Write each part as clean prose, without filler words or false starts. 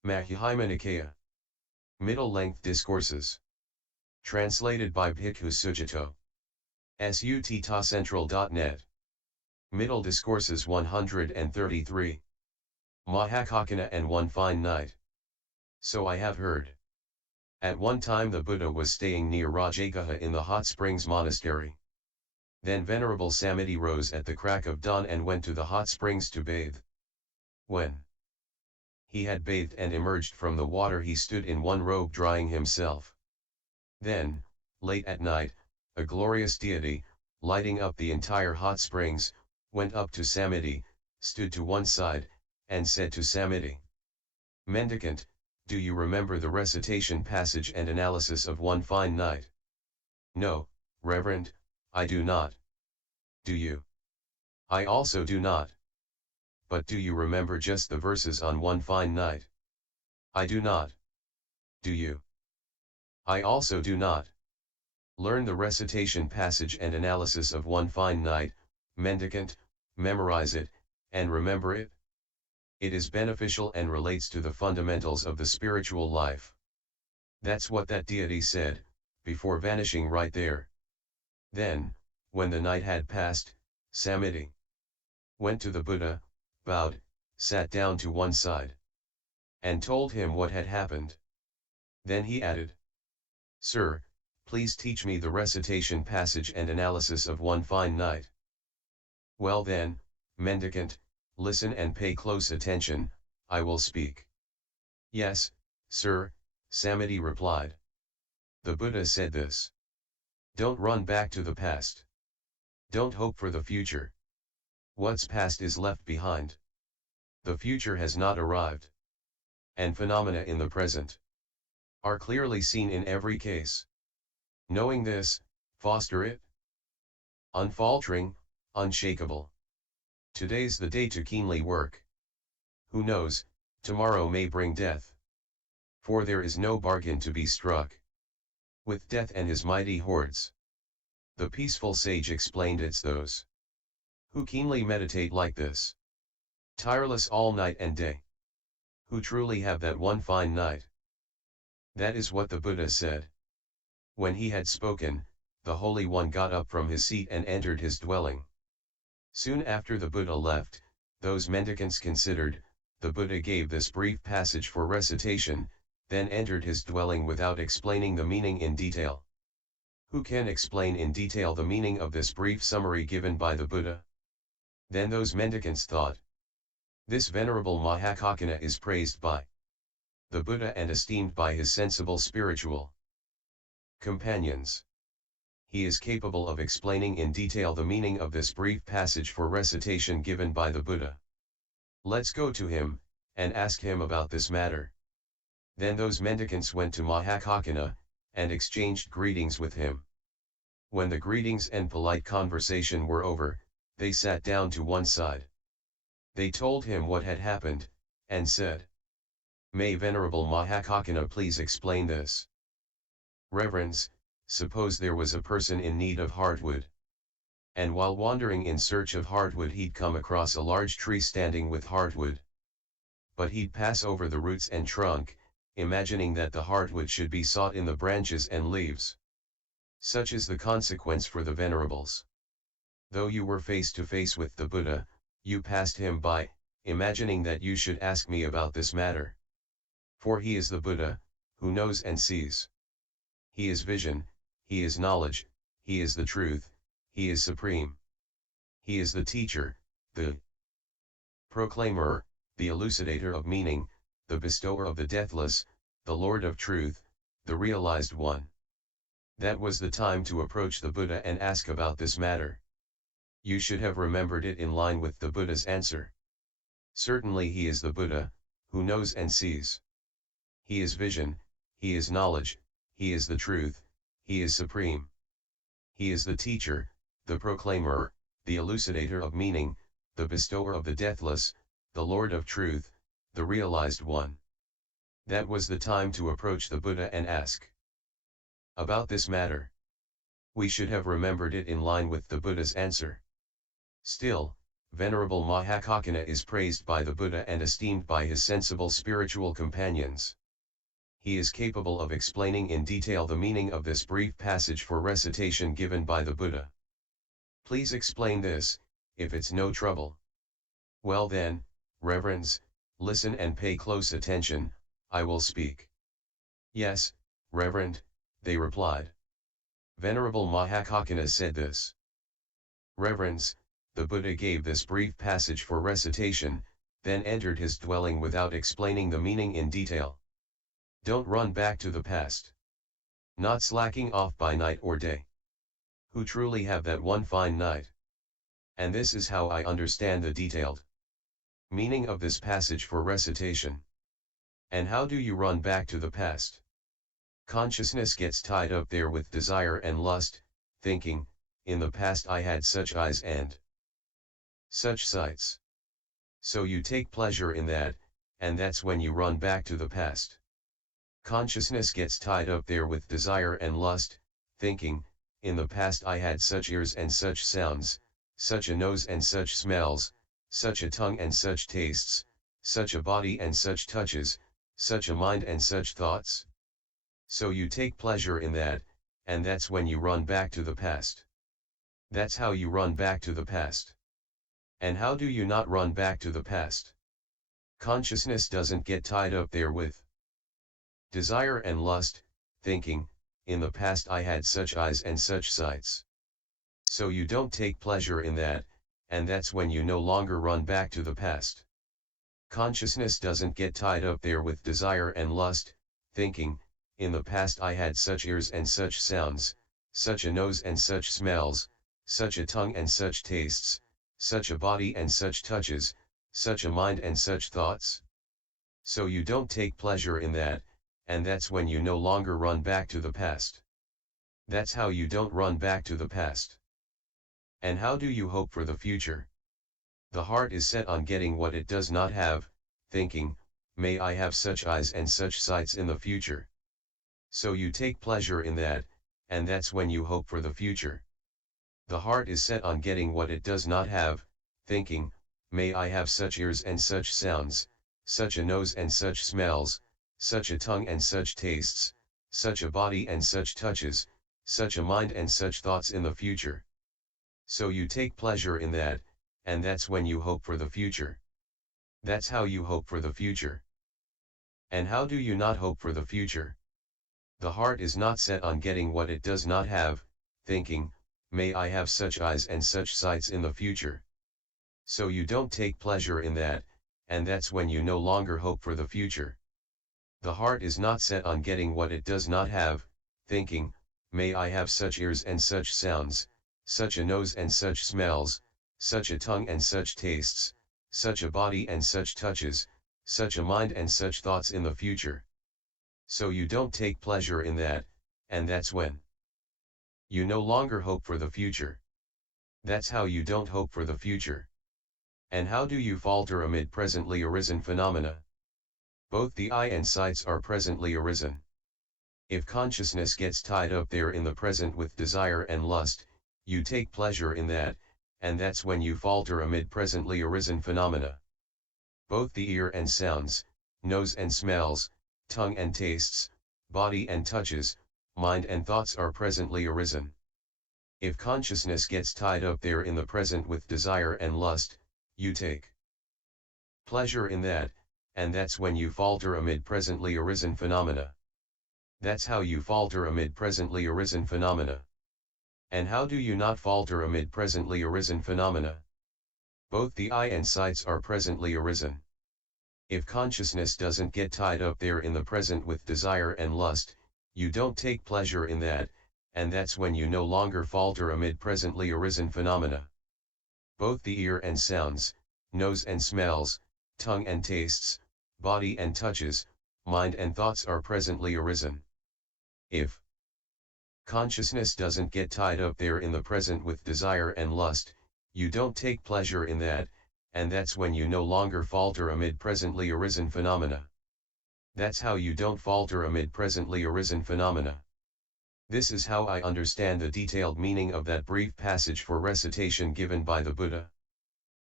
Majhima Nikaya. Middle-length Discourses. Translated by Bhikkhu Sujato. sut-central.net. Middle Discourses 133. Mahakaccana and One Fine Night. So I have heard. At one time the Buddha was staying near Rajagaha in the hot springs monastery. Then Venerable Samiti rose at the crack of dawn and went to the hot springs to bathe. When he had bathed and emerged from the water, he stood in one robe drying himself. Then, late at night, a glorious deity, lighting up the entire hot springs, went up to Samiti, stood to one side, and said to Samiti, "Mendicant, do you remember the recitation passage and analysis of One Fine Night?" "No, Reverend, I do not." "Do you?" "I also do not." "But do you remember just the verses on One Fine Night?" "I do not." "Do you?" "I also do not." Learn the recitation passage and analysis of One Fine Night, mendicant, memorize it, and remember it. It is beneficial and relates to the fundamentals of the spiritual life. That's what that deity said, before vanishing right there. Then, when the night had passed, Samiti went to the Buddha, bowed, sat down to one side, and told him what had happened. Then he added, "Sir, please teach me the recitation passage and analysis of One Fine Night." "Well then, mendicant, listen and pay close attention, I will speak." "Yes, sir," Samiti replied. The Buddha said this: "Don't run back to the past. Don't hope for the future. What's past is left behind. The future has not arrived. And phenomena in the present are clearly seen in every case. Knowing this, foster it. Unfaltering, unshakable. Today's the day to keenly work. Who knows, tomorrow may bring death. For there is no bargain to be struck with death and his mighty hordes." The peaceful sage explained, "It's those who keenly meditate like this, tireless all night and day, who truly have that one fine night." That is what the Buddha said. When he had spoken, the Holy One got up from his seat and entered his dwelling. Soon after the Buddha left, those mendicants considered, the Buddha gave this brief passage for recitation, then entered his dwelling without explaining the meaning in detail. Who can explain in detail the meaning of this brief summary given by the Buddha? Then those mendicants thought, "This venerable Mahakaccana is praised by the Buddha and esteemed by his sensible spiritual companions. He is capable of explaining in detail the meaning of this brief passage for recitation given by the Buddha. Let's go to him, and ask him about this matter." Then those mendicants went to Mahakaccana, and exchanged greetings with him. When the greetings and polite conversation were over, they sat down to one side. They told him what had happened, and said, "May Venerable Mahakaccana please explain this." "Reverends, suppose there was a person in need of hardwood. And while wandering in search of hardwood he'd come across a large tree standing with hardwood. But he'd pass over the roots and trunk, imagining that the hardwood should be sought in the branches and leaves. Such is the consequence for the venerables. Though you were face to face with the Buddha, you passed him by, imagining that you should ask me about this matter. For he is the Buddha, who knows and sees. He is vision, he is knowledge, he is the truth, he is supreme. He is the teacher, the proclaimer, the elucidator of meaning, the bestower of the deathless, the Lord of truth, the realized one." That was the time to approach the Buddha and ask about this matter. You should have remembered it in line with the Buddha's answer. Certainly he is the Buddha, who knows and sees. He is vision, he is knowledge, he is the truth, he is supreme. He is the teacher, the proclaimer, the elucidator of meaning, the bestower of the deathless, the Lord of truth, the realized one. That was the time to approach the Buddha and ask about this matter. We should have remembered it in line with the Buddha's answer. Still, Venerable Mahakaccana is praised by the Buddha and esteemed by his sensible spiritual companions. He is capable of explaining in detail the meaning of this brief passage for recitation given by the Buddha. Please explain this, if it's no trouble. Well then, Reverends, listen and pay close attention, I will speak. Yes, Reverend, they replied. Venerable Mahakaccana said this. Reverends, the Buddha gave this brief passage for recitation, then entered his dwelling without explaining the meaning in detail. Don't run back to the past. Not slacking off by night or day. Who truly have that one fine night. And this is how I understand the detailed meaning of this passage for recitation. And how do you run back to the past? Consciousness gets tied up there with desire and lust, thinking, in the past I had such eyes and such sights. So you take pleasure in that, and that's when you run back to the past. Consciousness gets tied up there with desire and lust, thinking, in the past I had such ears and such sounds, such a nose and such smells, such a tongue and such tastes, such a body and such touches, such a mind and such thoughts. So you take pleasure in that, and that's when you run back to the past. That's how you run back to the past. And how do you not run back to the past? Consciousness doesn't get tied up there with desire and lust, thinking, in the past I had such eyes and such sights. So you don't take pleasure in that, and that's when you no longer run back to the past. Consciousness doesn't get tied up there with desire and lust, thinking, in the past I had such ears and such sounds, such a nose and such smells, such a tongue and such tastes, such a body and such touches, such a mind and such thoughts. So you don't take pleasure in that, and that's when you no longer run back to the past. That's how you don't run back to the past. And how do you hope for the future? The heart is set on getting what it does not have, thinking, may I have such eyes and such sights in the future. So you take pleasure in that, and that's when you hope for the future. The heart is set on getting what it does not have, thinking, may I have such ears and such sounds, such a nose and such smells, such a tongue and such tastes, such a body and such touches, such a mind and such thoughts in the future. So you take pleasure in that, and that's when you hope for the future. That's how you hope for the future. And how do you not hope for the future? The heart is not set on getting what it does not have, thinking, may I have such eyes and such sights in the future. So you don't take pleasure in that, and that's when you no longer hope for the future. The heart is not set on getting what it does not have, thinking, may I have such ears and such sounds, such a nose and such smells, such a tongue and such tastes, such a body and such touches, such a mind and such thoughts in the future. So you don't take pleasure in that, and that's when you no longer hope for the future. That's how you don't hope for the future. And how do you falter amid presently arisen phenomena? Both the eye and sights are presently arisen. If consciousness gets tied up there in the present with desire and lust, you take pleasure in that, and that's when you falter amid presently arisen phenomena. Both the ear and sounds, nose and smells, tongue and tastes, body and touches, mind and thoughts are presently arisen. If consciousness gets tied up there in the present with desire and lust, you take pleasure in that, and that's when you falter amid presently arisen phenomena. That's how you falter amid presently arisen phenomena. And how do you not falter amid presently arisen phenomena? Both the eye and sights are presently arisen. If consciousness doesn't get tied up there in the present with desire and lust, you don't take pleasure in that, and that's when you no longer falter amid presently arisen phenomena. Both the ear and sounds, nose and smells, tongue and tastes, body and touches, mind and thoughts are presently arisen. If consciousness doesn't get tied up there in the present with desire and lust, you don't take pleasure in that, and that's when you no longer falter amid presently arisen phenomena. That's how you don't falter amid presently arisen phenomena. This is how I understand the detailed meaning of that brief passage for recitation given by the Buddha.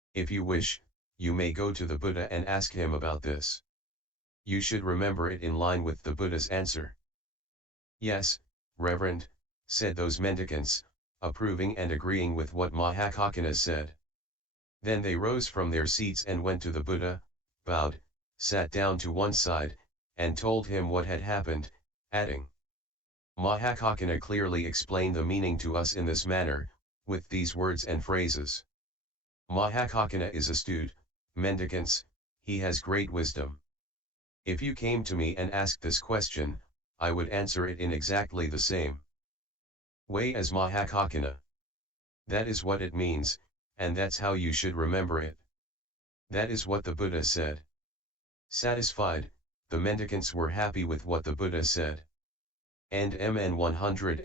If you wish, you may go to the Buddha and ask him about this. You should remember it in line with the Buddha's answer. Yes, Reverend, said those mendicants, approving and agreeing with what Mahakaccana said. Then they rose from their seats and went to the Buddha, bowed, sat down to one side, and told him what had happened, adding, Mahakaccana clearly explained the meaning to us in this manner, with these words and phrases. Mahakaccana is astute, mendicants, he has great wisdom. If you came to me and asked this question, I would answer it in exactly the same way as Mahakaccana. That is what it means, and that's how you should remember it. That is what the Buddha said. Satisfied, the mendicants were happy with what the Buddha said. And MN 100